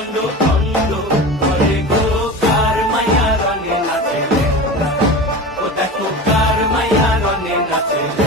খন্ড খন্ড করে গো কার মায়া রঙে নাচে ও দেখো কার মায়া রঙে নাচে